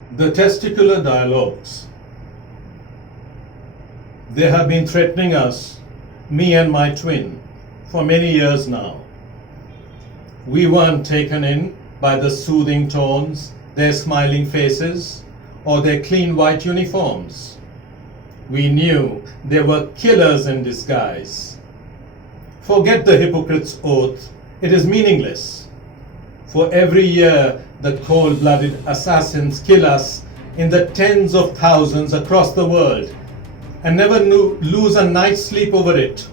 The Testicular Dialogues. They have been threatening us, me and my twin, for many years now. We weren't taken in by the soothing tones, their smiling faces, or their clean white uniforms. We knew they were killers in disguise. Forget the hypocrite's oath, it is meaningless. For every year, the cold-blooded assassins kill us in the tens of thousands across the world and never lose a night's sleep over it.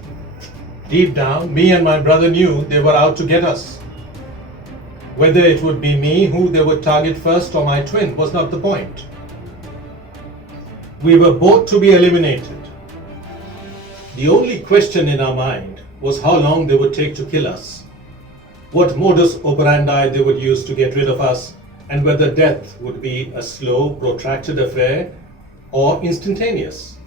Deep down, me and my brother knew they were out to get us. Whether it would be me who they would target first or my twin was not the point. We were both to be eliminated. The only question in our mind was how long they would take to kill us, what modus operandi they would use to get rid of us, and whether death would be a slow, protracted affair or instantaneous.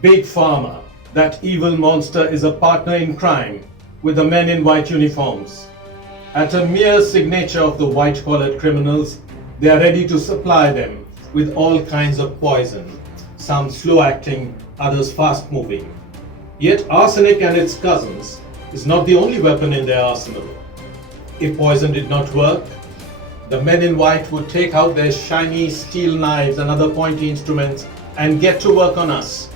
Big Pharma, that evil monster, is a partner in crime with the men in white uniforms. At a mere signature of the white-collared criminals, they are ready to supply them with all kinds of poison, some slow-acting, others fast-moving. Yet arsenic and its cousins is not the only weapon in their arsenal. If poison did not work, the men in white would take out their shiny steel knives and other pointy instruments and get to work on us.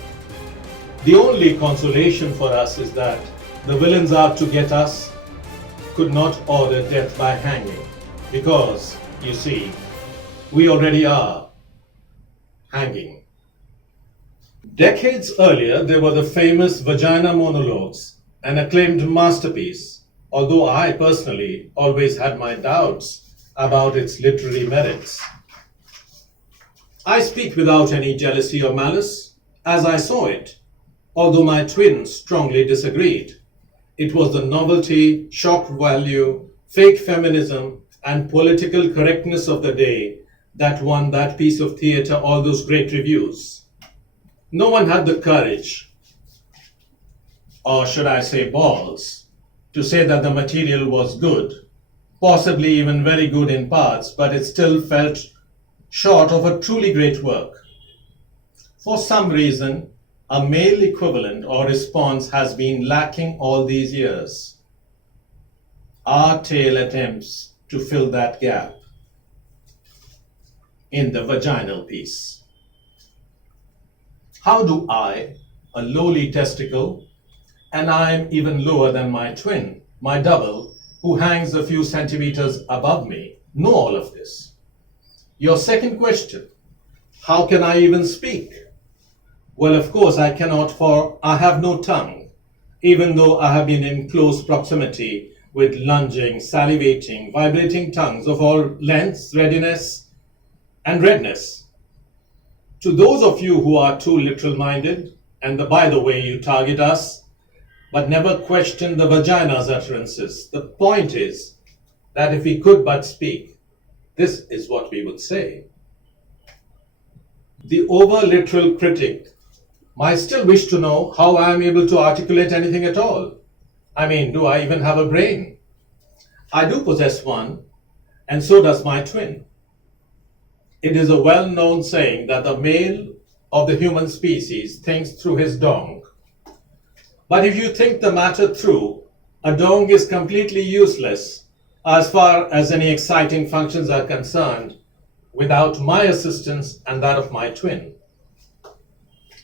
The only consolation for us is that the villains out to get us could not order death by hanging, because, you see, we already are hanging. Decades earlier, there were the famous Vagina Monologues, an acclaimed masterpiece, although I personally always had my doubts about its literary merits. I speak without any jealousy or malice, as I saw it, although my twin strongly disagreed. It was the novelty, shock value, fake feminism, and political correctness of the day that won that piece of theatre all those great reviews. No one had the courage, or should I say balls, to say that the material was good, possibly even very good in parts, but it still felt short of a truly great work. For some reason, a male equivalent or response has been lacking all these years. Our tale attempts to fill that gap in the vaginal piece. How do I, a lowly testicle, and I am even lower than my twin, my double, who hangs a few centimeters above me, know all of this? Your second question, how can I even speak? Well, of course I cannot, for I have no tongue, even though I have been in close proximity with lunging, salivating, vibrating tongues of all lengths, readiness, and redness. To those of you who are too literal-minded, and by the way, you target us, but never question the vagina's utterances, the point is that if we could but speak, this is what we would say. The over-literal critic might still wish to know how I am able to articulate anything at all. I mean, do I even have a brain? I do possess one, and so does my twin. It is a well-known saying that the male of the human species thinks through his dong. But if you think the matter through, a dong is completely useless as far as any exciting functions are concerned without my assistance and that of my twin.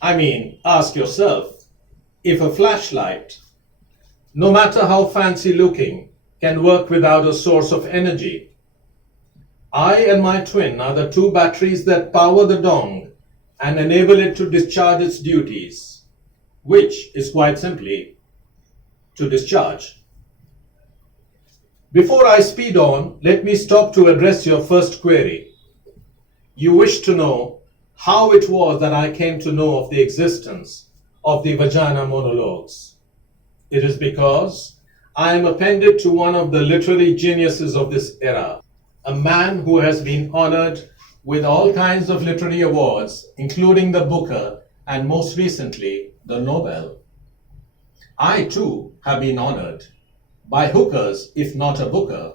I mean, ask yourself, if a flashlight, no matter how fancy looking, can work without a source of energy, I and my twin are the two batteries that power the dong and enable it to discharge its duties, which is quite simply to discharge. Before I speed on, let me stop to address your first query. You wish to know how it was that I came to know of the existence of the Vagina Monologues. It is because I am appended to one of the literary geniuses of this era, a man who has been honored with all kinds of literary awards, including the Booker and most recently the Nobel. I too have been honored by hookers, if not a Booker,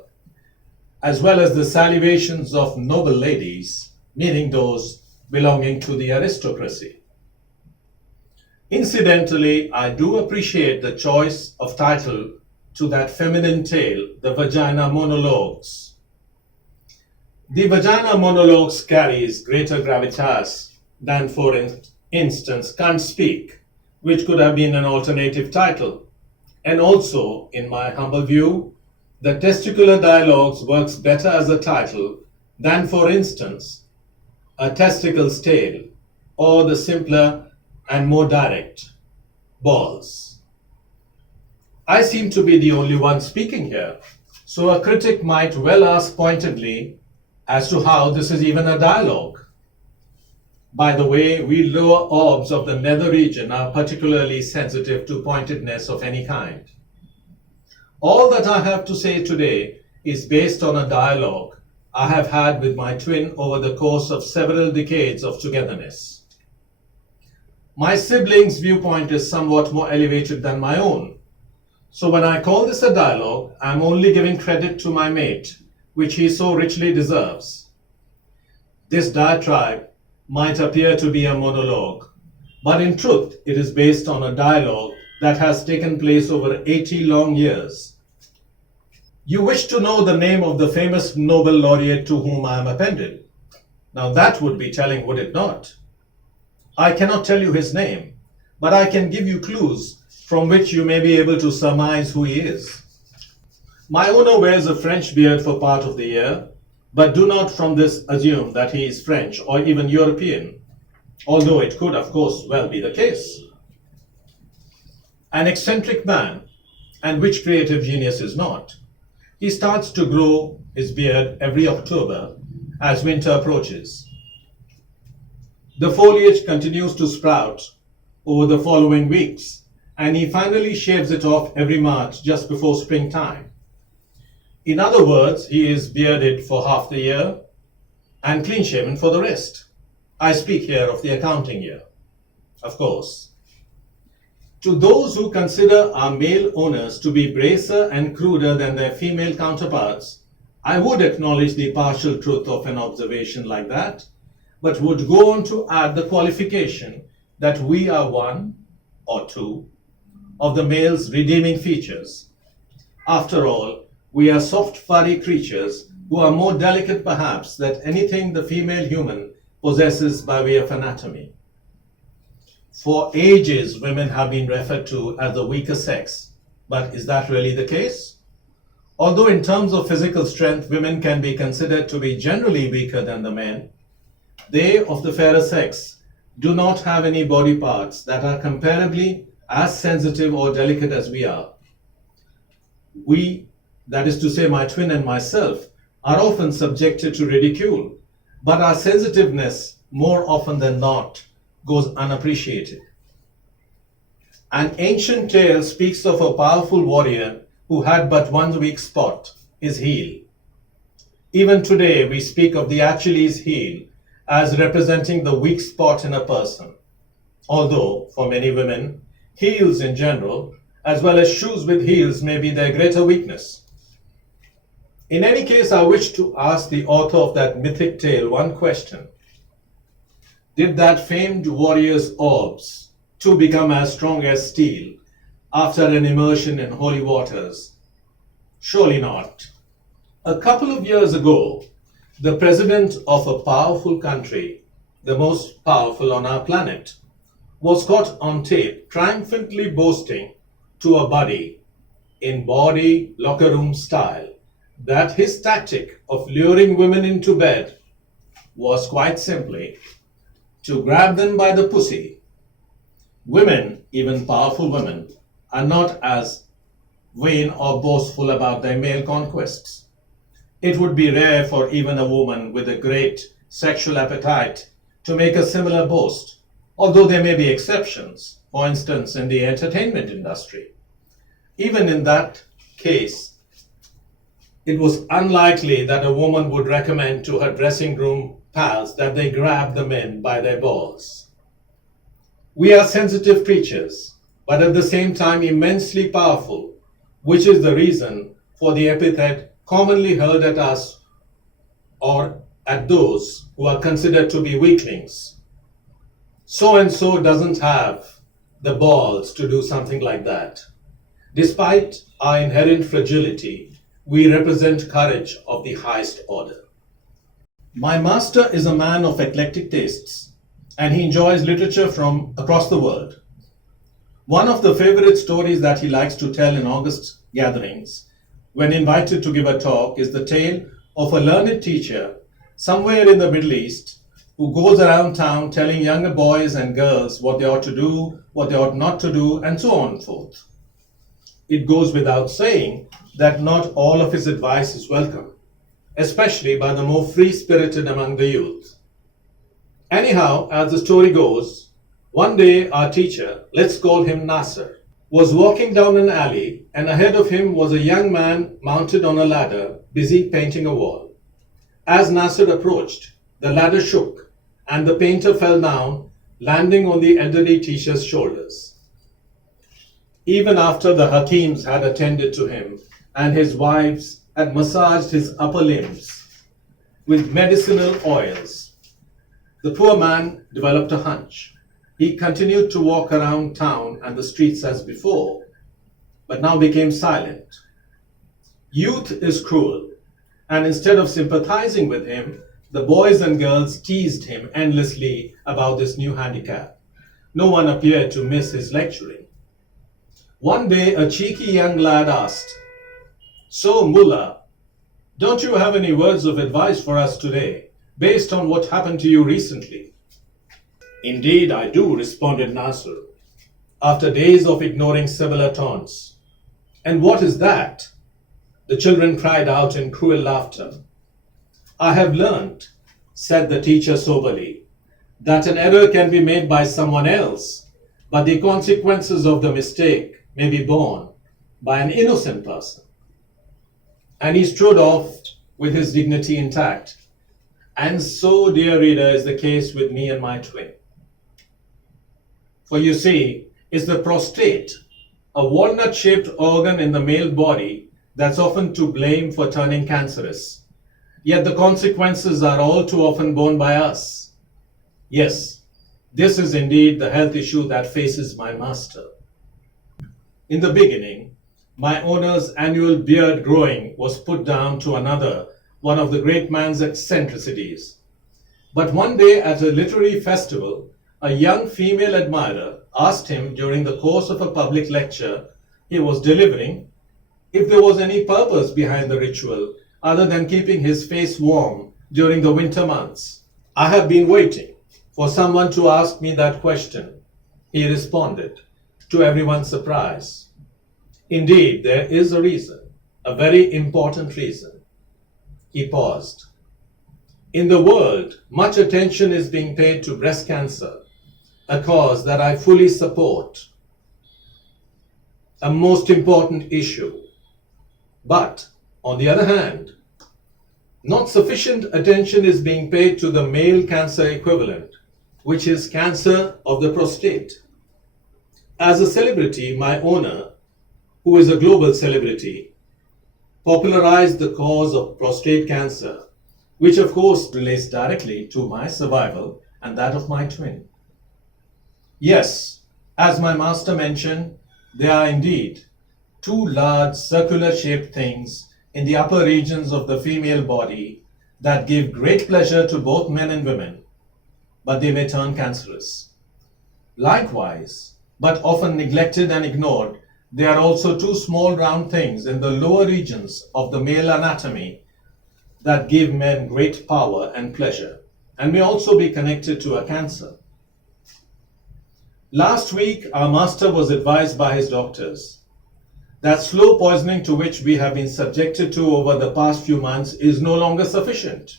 as well as the salivations of noble ladies, meaning those belonging to the aristocracy. Incidentally, I do appreciate the choice of title to that feminine tale, the Vagina Monologues. The Vagina Monologues carries greater gravitas than, for instance, Can't Speak, which could have been an alternative title. And also, in my humble view, the Testicular Dialogues works better as a title than, for instance, A Testicle's Tale, or the simpler and more direct, Balls. I seem to be the only one speaking here, so a critic might well ask pointedly as to how this is even a dialogue. By the way, we lower orbs of the nether region are particularly sensitive to pointedness of any kind. All that I have to say today is based on a dialogue I have had with my twin over the course of several decades of togetherness. My sibling's viewpoint is somewhat more elevated than my own. So when I call this a dialogue, I'm only giving credit to my mate, which he so richly deserves. This diatribe might appear to be a monologue, but in truth, it is based on a dialogue that has taken place over 80 long years. You wish to know the name of the famous Nobel laureate to whom I am appended. Now that would be telling, would it not? I cannot tell you his name, but I can give you clues from which you may be able to surmise who he is. My owner wears a French beard for part of the year, but do not from this assume that he is French or even European, although it could, of course, well be the case. An eccentric man, and which creative genius is not, he starts to grow his beard every October as winter approaches. The foliage continues to sprout over the following weeks, and he finally shaves it off every March just before springtime. In other words, he is bearded for half the year and clean-shaven for the rest. I speak here of the accounting year, of course. To those who consider our male owners to be bracer and cruder than their female counterparts, I would acknowledge the partial truth of an observation like that, but would go on to add the qualification that we are one or two of the male's redeeming features. After all, we are soft, furry creatures who are more delicate perhaps than anything the female human possesses by way of anatomy. For ages, women have been referred to as the weaker sex, but is that really the case? Although in terms of physical strength, women can be considered to be generally weaker than the men, they of the fairer sex do not have any body parts that are comparably as sensitive or delicate as we are. We, that is to say my twin and myself, are often subjected to ridicule, but our sensitiveness more often than not goes unappreciated. An ancient tale speaks of a powerful warrior who had but one weak spot, his heel. Even today we speak of the Achilles heel as representing the weak spot in a person, although for many women, heels in general, as well as shoes with heels, may be their greater weakness. In any case, I wish to ask the author of that mythic tale one question. Did that famed warrior's orbs too become as strong as steel after an immersion in holy waters? Surely not. A couple of years ago, the president of a powerful country, the most powerful on our planet, was caught on tape triumphantly boasting to a buddy in bawdy locker room style that his tactic of luring women into bed was quite simply to grab them by the pussy. Women, even powerful women, are not as vain or boastful about their male conquests. It would be rare for even a woman with a great sexual appetite to make a similar boast, although there may be exceptions, for instance, in the entertainment industry. Even in that case, it was unlikely that a woman would recommend to her dressing room pals that they grab the men by their balls. We are sensitive creatures, but at the same time immensely powerful, which is the reason for the epithet commonly hurled at us or at those who are considered to be weaklings. So and so doesn't have the balls to do something like that. Despite our inherent fragility, we represent courage of the highest order. My master is a man of eclectic tastes, and he enjoys literature from across the world. One of the favorite stories that he likes to tell in August gatherings, when invited to give a talk, is the tale of a learned teacher somewhere in the Middle East who goes around town telling younger boys and girls what they ought to do, what they ought not to do, and so on and forth. It goes without saying that not all of his advice is welcome, especially by the more free-spirited among the youth. Anyhow, as the story goes, one day our teacher, let's call him Nasser, was walking down an alley, and ahead of him was a young man mounted on a ladder, busy painting a wall. As Nasser approached, the ladder shook, and the painter fell down, landing on the elderly teacher's shoulders. Even after the Hakims had attended to him and his wives had massaged his upper limbs with medicinal oils, the poor man developed a hunch. He continued to walk around town and the streets as before, but now became silent. Youth is cruel, and instead of sympathizing with him, the boys and girls teased him endlessly about this new handicap. No one appeared to miss his lecturing. One day, a cheeky young lad asked, "So, Mullah, don't you have any words of advice for us today, based on what happened to you recently?" "Indeed, I do," responded Nasser, after days of ignoring similar taunts. "And what is that?" The children cried out in cruel laughter. "I have learned," said the teacher soberly, "that an error can be made by someone else, but the consequences of the mistake may be borne by an innocent person." And he strode off with his dignity intact. And so, dear reader, is the case with me and my twin. For you see, it's the prostate, a walnut-shaped organ in the male body, that's often to blame for turning cancerous. Yet the consequences are all too often borne by us. Yes, this is indeed the health issue that faces my master. In the beginning, my owner's annual beard growing was put down to another, one of the great man's eccentricities. But one day at a literary festival, a young female admirer asked him during the course of a public lecture he was delivering if there was any purpose behind the ritual other than keeping his face warm during the winter months. "I have been waiting for someone to ask me that question," he responded, to everyone's surprise. "Indeed, there is a reason, a very important reason." He paused. "In the world, much attention is being paid to breast cancer, a cause that I fully support, a most important issue. But, on the other hand, not sufficient attention is being paid to the male cancer equivalent, which is cancer of the prostate. As a celebrity, my owner, who is a global celebrity, popularized the cause of prostate cancer, which of course relates directly to my survival and that of my twin. Yes, as my master mentioned, there are indeed two large circular-shaped things in the upper regions of the female body that give great pleasure to both men and women, but they may turn cancerous. Likewise, but often neglected and ignored, there are also two small round things in the lower regions of the male anatomy that give men great power and pleasure, and may also be connected to a cancer. Last week, our master was advised by his doctors that slow poisoning to which we have been subjected to over the past few months is no longer sufficient.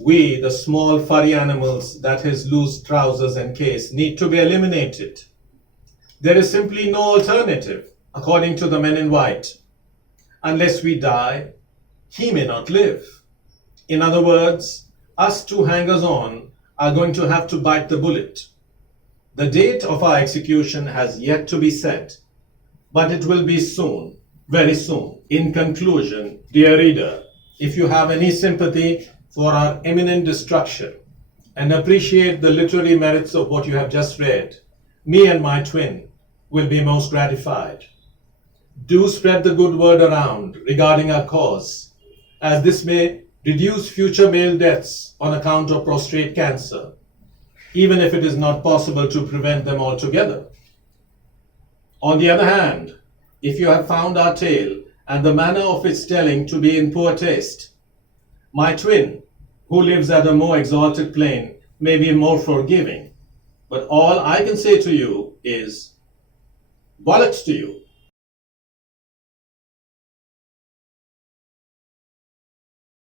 We, the small furry animals that his loose trousers encase, need to be eliminated. There is simply no alternative, according to the men in white. Unless we die, he may not live. In other words, us two hangers-on are going to have to bite the bullet. The date of our execution has yet to be set, but it will be soon, very soon. In conclusion, dear reader, if you have any sympathy for our imminent destruction and appreciate the literary merits of what you have just read, me and my twin will be most gratified. Do spread the good word around regarding our cause, as this may reduce future male deaths on account of prostate cancer, even if it is not possible to prevent them altogether. On the other hand, if you have found our tale and the manner of its telling to be in poor taste, my twin, who lives at a more exalted plane, may be more forgiving. But all I can say to you is, bollocks to you.